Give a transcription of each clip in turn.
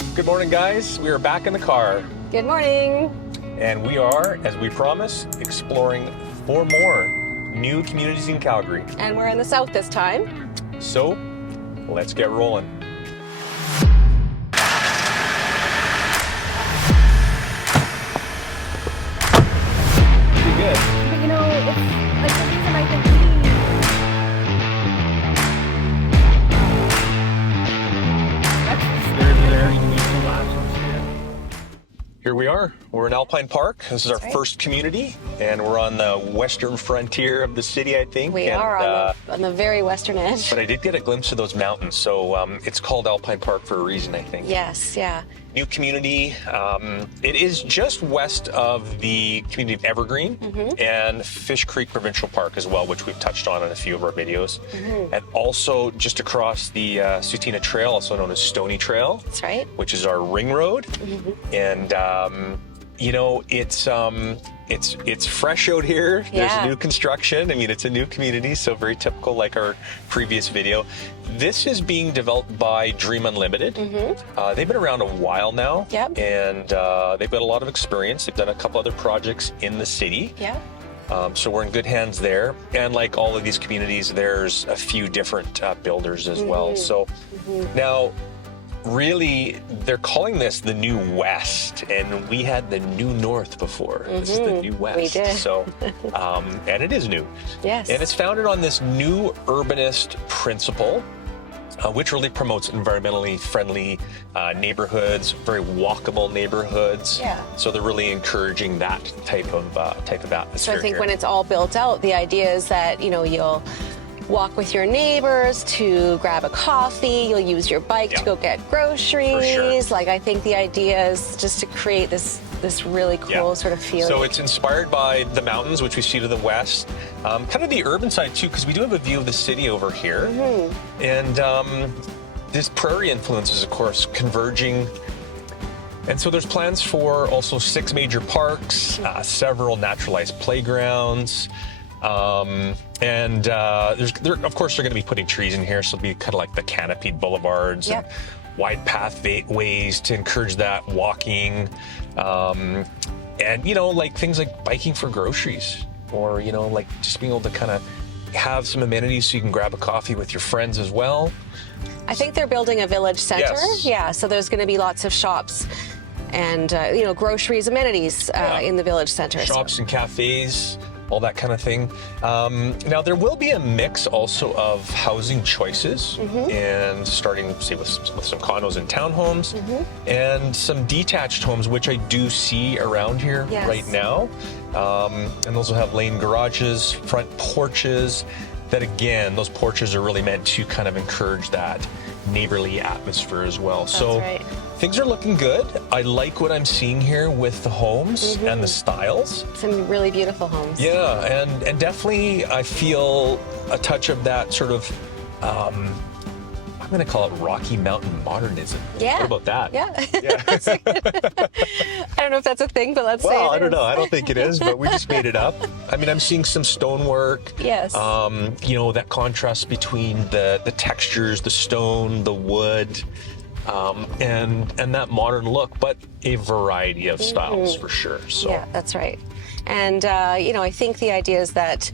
Good morning, guys. We are back in the car. Good morning. And we are, as we promised, exploring 4 more new communities in Calgary. And we're in the south this time. So, let's get rolling. Pretty good. But you know, it's like the reason I think Here we are. We're in Alpine Park. This is our first community, and we're on the western frontier of the city, I think. We are on the very western edge. But I did get a glimpse of those mountains, so it's called Alpine Park for a reason, I think. Yes, yeah. New community. It is just west of the community of Evergreen and Fish Creek Provincial Park as well, which we've touched on in a few of our videos. And also just across the Sutina Trail, also known as Stony Trail. That's right. Which is our ring road. And you know, it's fresh out here. There's new construction. I mean, it's a new community, so very typical like our previous video. This is being developed by Dream Unlimited. They've been around a while now, and they've got a lot of experience. They've done a couple other projects in the city. So we're in good hands there. And like all of these communities, there's a few different builders as well. So now, really, they're calling this the New West, and we had the New North before. This is the New West. We did. So, and it is new. Yes. And it's founded on this new urbanist principle, which really promotes environmentally friendly neighborhoods, very walkable neighborhoods. So they're really encouraging that type of atmosphere. So I think when it's all built out, the idea is that, you know, you'll walk with your neighbors to grab a coffee. You'll use your bike to go get groceries. Like, I think the idea is just to create this really cool sort of feeling. So it's inspired by the mountains, which we see to the west, kind of the urban side too, because we do have a view of the city over here. And this prairie influence is, of course, converging. And so there's plans for also 6 major parks, several naturalized playgrounds. And of course, they're going to be putting trees in here, so it'll be kind of like the canopied boulevards and wide pathways to encourage that walking. And, you know, like things like biking for groceries, or, you know, like just being able to kind of have some amenities so you can grab a coffee with your friends as well. I think they're building a village center. Yeah, so there's going to be lots of shops and, you know, groceries, amenities in the village center. Shops and cafes, all that kind of thing. Now, there will be a mix also of housing choices, and starting, say, with some condos and townhomes, and some detached homes, which I do see around here right now. And those will have lane garages, front porches, that again, those porches are really meant to kind of encourage that neighborly atmosphere as well. So things are looking good. I like what I'm seeing here with the homes and the styles. Some really beautiful homes. Yeah, and definitely I feel a touch of that sort of, I'm going to call it Rocky Mountain modernism. Yeah. What about that? Yeah. I don't know if that's a thing, but let's say Well, I don't know. I don't think it is, but we just made it up. I mean, I'm seeing some stonework. Yes. You know, that contrast between the textures, the stone, the wood, and that modern look, but a variety of styles for sure. So yeah, that's right. And you know, I think the idea is that,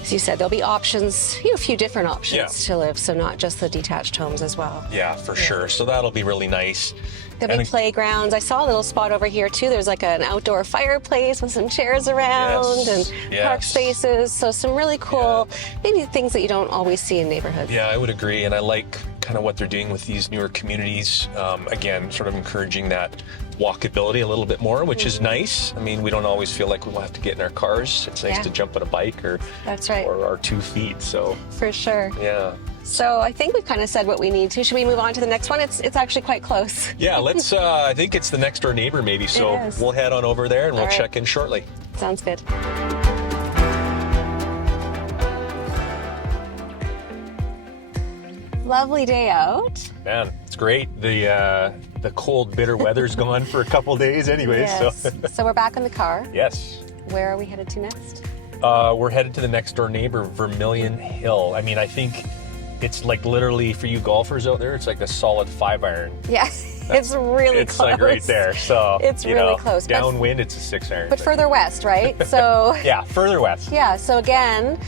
as you said, there'll be options, you know, a few different options to live, so not just the detached homes as well. Yeah, for sure. So that'll be really nice. There'll be playgrounds. I saw a little spot over here too. There's like an outdoor fireplace with some chairs around and park spaces. So some really cool, maybe things that you don't always see in neighborhoods. Yeah, I would agree. And I like kind of what they're doing with these newer communities. Again, sort of encouraging that walkability a little bit more, which is nice. I mean, we don't always feel like we will have to get in our cars. It's nice to jump on a bike or our 2 feet. So for sure. Yeah. So I think we've kind of said what we need to. Should we move on to the next one? It's actually quite close. Yeah, let's, I think it's the next door neighbor maybe. So we'll head on over there and we'll check in shortly. Sounds good. Lovely day out. Man, it's great. The cold, bitter weather's gone for a couple days anyway. So we're back in the car. Yes. Where are we headed to next? We're headed to the next door neighbor, Vermilion Hill. I think it's like literally for you golfers out there, it's like a solid 5-iron. Yeah. It's really it's close. Like right there. So it's really close. Downwind, it's a 6 iron. But further west, right? So yeah, further west. yeah. So again,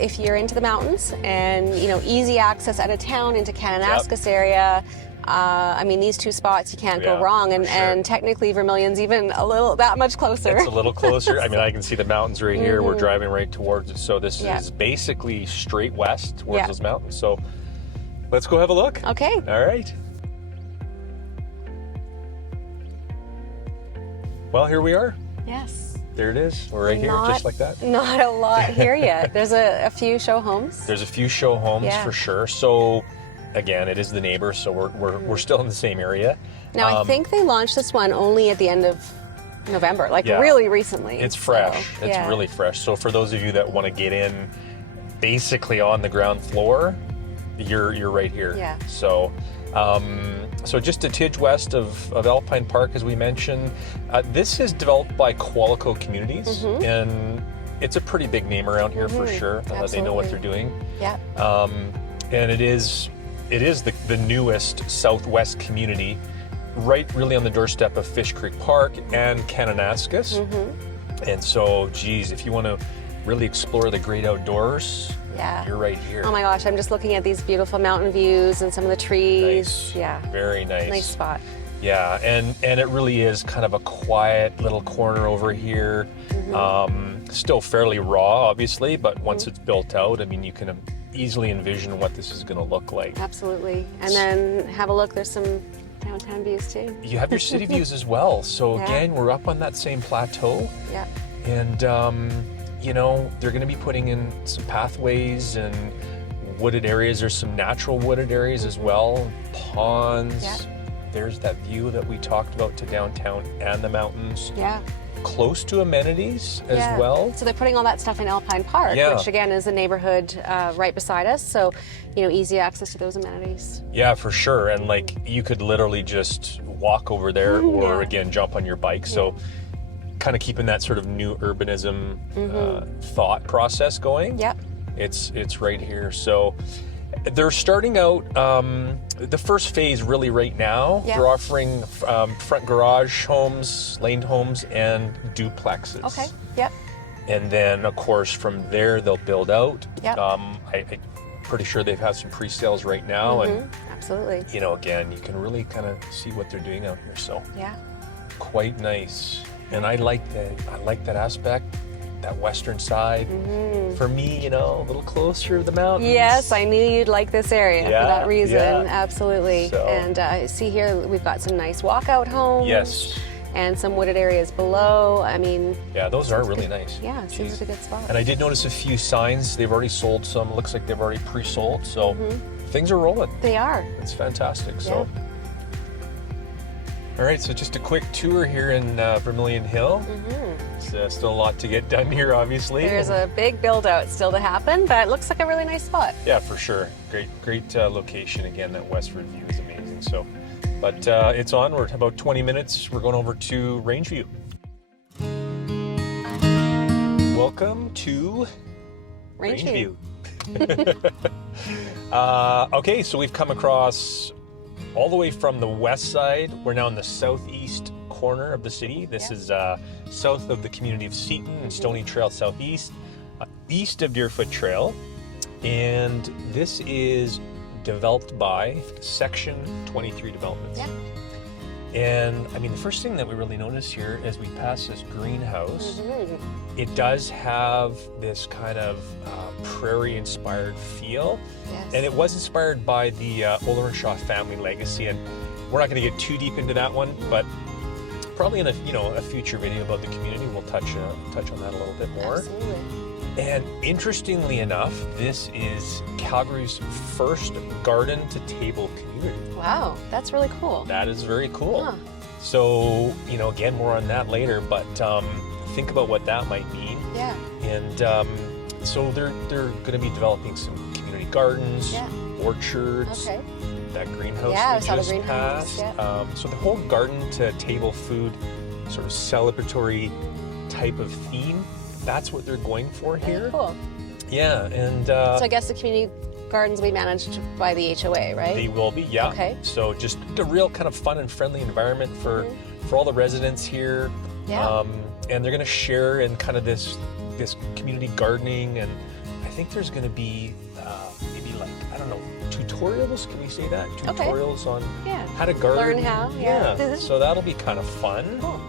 if you're into the mountains and easy access out of town into Kananaskis area. I mean, these two spots you can't go wrong, and technically Vermilion's even that much closer. It's a little closer. I mean, I can see the mountains right here. We're driving right towards it, so this is basically straight west towards those mountains. So let's go have a look. Okay. All right. Well, here we are. Yes. There it is. We're right here, just like that. Not a lot here yet. There's a few show homes. There's a few show homes for sure. So. Again, it is the neighbor, so we're still in the same area. Now, I think they launched this one only at the end of November, really recently. It's fresh. So, it's really fresh. So for those of you that want to get in basically on the ground floor, you're right here. Yeah. So so just a tidge west of Alpine Park, as we mentioned. This is developed by Qualico Communities, and it's a pretty big name around here for sure. They know what they're doing. Yeah. And it is the newest Southwest community, right really on the doorstep of Fish Creek Park and Kananaskis. And so, geez, if you want to really explore the great outdoors, you're right here. Oh my gosh, I'm just looking at these beautiful mountain views and some of the trees. Nice. Yeah. Very nice. Nice spot. Yeah, and it really is kind of a quiet little corner over here. Still fairly raw, obviously, but once it's built out, I mean, you can easily envision what this is going to look like. Absolutely. And then have a look, there's some downtown views too. You have your city views as well. So again, we're up on that same plateau. Yeah. And, they're going to be putting in some pathways and wooded areas. There's some natural wooded areas as well, ponds. Yeah. There's that view that we talked about to downtown and the mountains. Yeah. Close to amenities as well. So they're putting all that stuff in Alpine Park, which again is a neighborhood right beside us. So, easy access to those amenities. Yeah, for sure. And you could literally just walk over there or again, jump on your bike. So kind of keeping that sort of new urbanism thought process going. Yep. It's right here. So they're starting out the first phase really right now. They're offering front garage homes, lane homes, and duplexes. Okay. Yep. And then, of course, from there they'll build out. Yep. I'm pretty sure they've had some pre-sales right now, and absolutely. Again, you can really kind of see what they're doing out here. So quite nice. And I like that aspect. That western side, for me, a little closer to the mountains. Yes, I knew you'd like this area for that reason. Yeah. Absolutely. So. And see here, we've got some nice walkout homes. Yes. And some wooded areas below. I mean, those are really nice. Yeah, it seems like a good spot. And I did notice a few signs. They've already sold some. Looks like they've already pre-sold. So things are rolling. They are. It's fantastic. So. All right, so just a quick tour here in Vermilion Hill. There's still a lot to get done here, obviously. There's a big build-out still to happen, but it looks like a really nice spot. Yeah, for sure. Great location. Again, that westward view is amazing. So, but it's on. We're about 20 minutes. We're going over to Rangeview. Welcome to Rangeview. Okay, so we've come across all the way from the west side. We're now in the southeast corner of the city. This is south of the community of Seaton and Stony Trail Southeast, east of Deerfoot Trail. And this is developed by Section 23 Developments. Yeah. And I mean, the first thing that we really notice here as we pass this greenhouse, it does have this kind of prairie-inspired feel. Yes. And it was inspired by the Ollerenshaw family legacy. And we're not going to get too deep into that one, but probably in a future video about the community, we'll touch on that a little bit more. Absolutely. And interestingly enough, this is Calgary's first garden-to-table community. Wow, that's really cool. That is very cool. Huh. So, again, more on that later, but think about what that might mean. Yeah. And so they're going to be developing some community gardens, orchards, that greenhouse we just passed. Yeah. So the whole garden-to-table food sort of celebratory type of theme, that's what they're going for here. Cool. Yeah, and so I guess the community gardens will be managed by the HOA, right? They will be, yeah. Okay. So just a real kind of fun and friendly environment for all the residents here. Yeah. And they're going to share in kind of this community gardening, and I think there's going to be maybe like, I don't know, tutorials. Can we say that? Tutorials on how to garden. Learn how. Yeah. So that'll be kind of fun. Cool.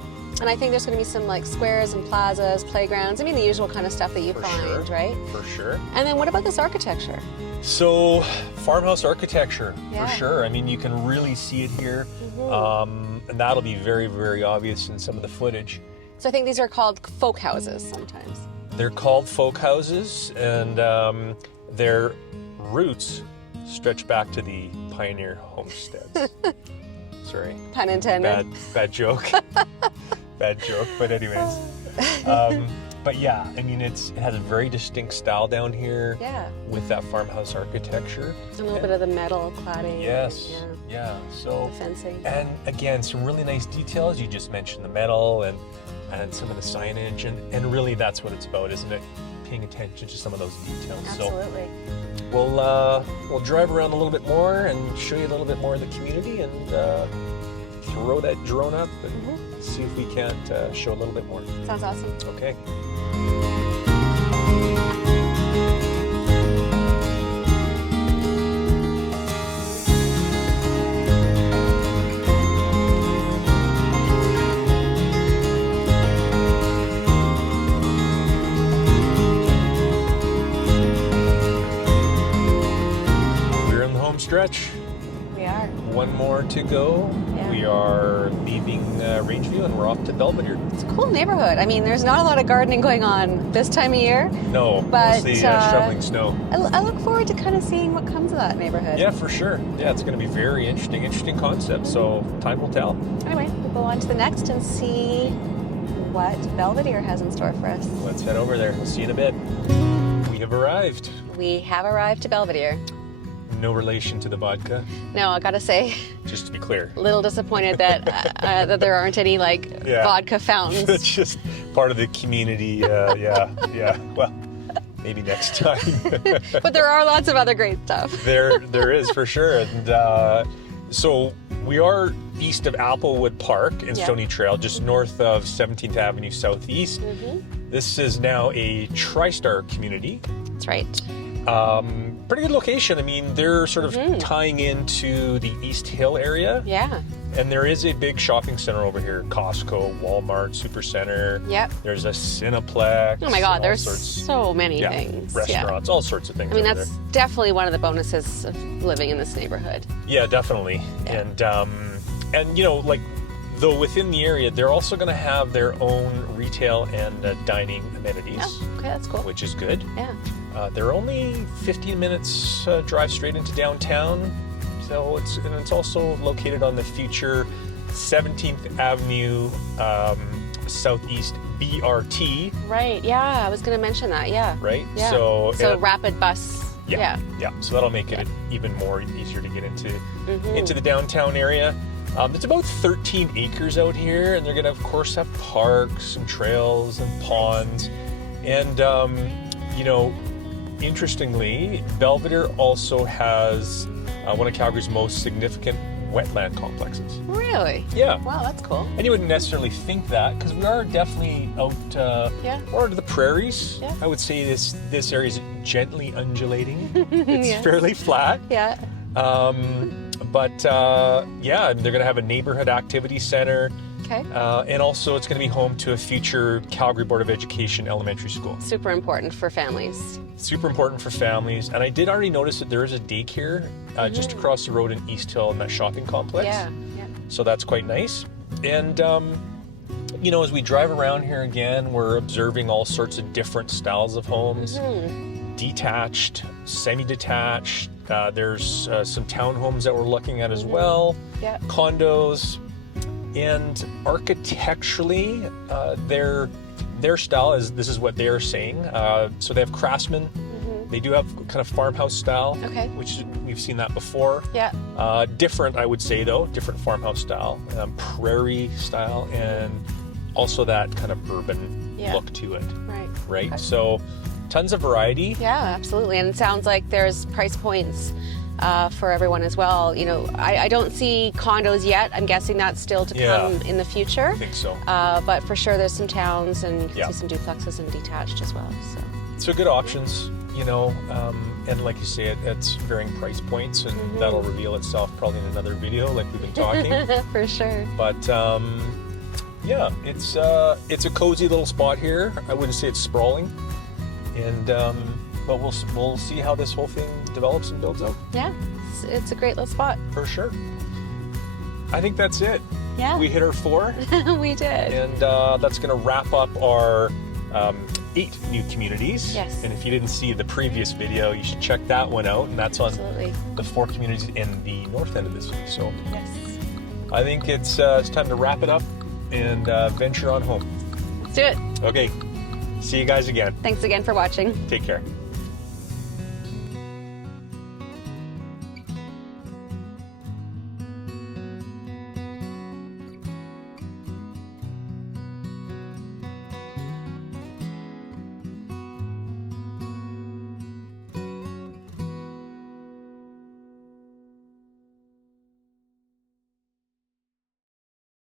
And I think there's going to be some like squares and plazas, playgrounds. I mean, the usual kind of stuff that you find, right? For sure. And then what about this architecture? So farmhouse architecture, Yeah. for sure. I mean, you can really see it here. And that'll be very, very obvious in some of the footage. So I think these are called folk houses sometimes. They're called folk houses, and their roots stretch back to the pioneer homesteads. Sorry. Pun intended. Bad joke. Bad joke, but anyways. But yeah, I mean, it has a very distinct style down here. Yeah. With that farmhouse architecture. A little bit of the metal cladding. Yes. Yeah. So. The fencing. And again, some really nice details. You just mentioned the metal and some of the signage, and really that's what it's about, isn't it? Paying attention to some of those details. Absolutely. So we'll drive around a little bit more and show you a little bit more of the community, and throw that drone up and see if we can't show a little bit more. Sounds awesome. Okay. We're in the home stretch. We are. One more to go. Yeah. We are leaving Rangeview and we're off to Belvedere. It's a cool neighborhood. I mean, there's not a lot of gardening going on this time of year. No, But, mostly shoveling snow. I look forward to kind of seeing what comes of that neighborhood. Yeah, for sure. Yeah, it's going to be very interesting concept. So time will tell. Anyway, we'll go on to the next and see what Belvedere has in store for us. Let's head over there. We'll see you in a bit. We have arrived. We have arrived to Belvedere. No relation to the vodka, No, I gotta say, just to be clear. a little disappointed that that there aren't any vodka fountains. It's just part of the community. Yeah. Well, maybe next time. But there are lots of other great stuff. There is for sure. And so we are east of Applewood Park and Stony Trail, just north of 17th Avenue Southeast. This is now a TriStar community. That's right. Pretty good location. I mean, they're sort of tying into the East Hill area. Yeah. And there is a big shopping center over here. Costco, Walmart, Supercenter. Yep. There's a Cineplex. Oh my God, there's so many things. Restaurants, all sorts of things. I mean, over that's there. definitely one of the bonuses of living in this neighborhood. Yeah, definitely. Yeah. And you know, like, though within the area, they're also going to have their own retail and dining amenities. Oh, okay, that's cool. Which is good. Yeah. They're only 15 minutes drive straight into downtown. So it's also located on the future 17th Avenue Southeast BRT. Right, yeah, I was going to mention that, yeah. Right? Yeah. So rapid bus. Yeah. So that'll make it even more easier to get into the downtown area. It's about 13 acres out here, and they're going to, of course, have parks and trails and ponds. And, you know, interestingly, Belvedere also has one of Calgary's most significant wetland complexes. Really? Yeah. Wow, that's cool. And you wouldn't necessarily think that, because we are definitely out more into the prairies. Yeah. I would say this area is gently undulating. It's fairly flat. Yeah. But they're going to have a neighborhood activity center. Okay. And also it's going to be home to a future Calgary Board of Education elementary school. Super important for families. Super important for families. And I did already notice that there is a daycare just across the road in East Hill in that shopping complex. Yeah. So that's quite nice. And, you know, as we drive around here again, we're observing all sorts of different styles of homes. Detached, semi-detached. There's some townhomes that we're looking at as well. Yeah. Condos. And architecturally, their style this is what they are saying. So they have craftsman. They do have kind of farmhouse style, which we've seen that before. Yeah. Different, I would say, though, different farmhouse style, prairie style, and also that kind of urban look to it. Right. Right. Okay. So tons of variety. Yeah, absolutely. And it sounds like there's price points for everyone as well. You know, I don't see condos yet. I'm guessing that's still to come in the future. I think so. But for sure there's some towns, and you can see some duplexes and detached as well. So good options, you know, and like you say, it's varying price points, and that'll reveal itself probably in another video like we've been talking. For sure. But yeah, it's a cozy little spot here. I wouldn't say it's sprawling, and but we'll see how this whole thing develops and builds out. Yeah, it's a great little spot. For sure. I think that's it. Yeah. We hit our 4. We did. And that's going to wrap up our 8 new communities. Yes. And if you didn't see the previous video, you should check that one out. And that's on the 4 communities in the north end of the city. So yes, I think it's time to wrap it up and venture on home. let's do it. Okay. See you guys again. Thanks again for watching. Take care.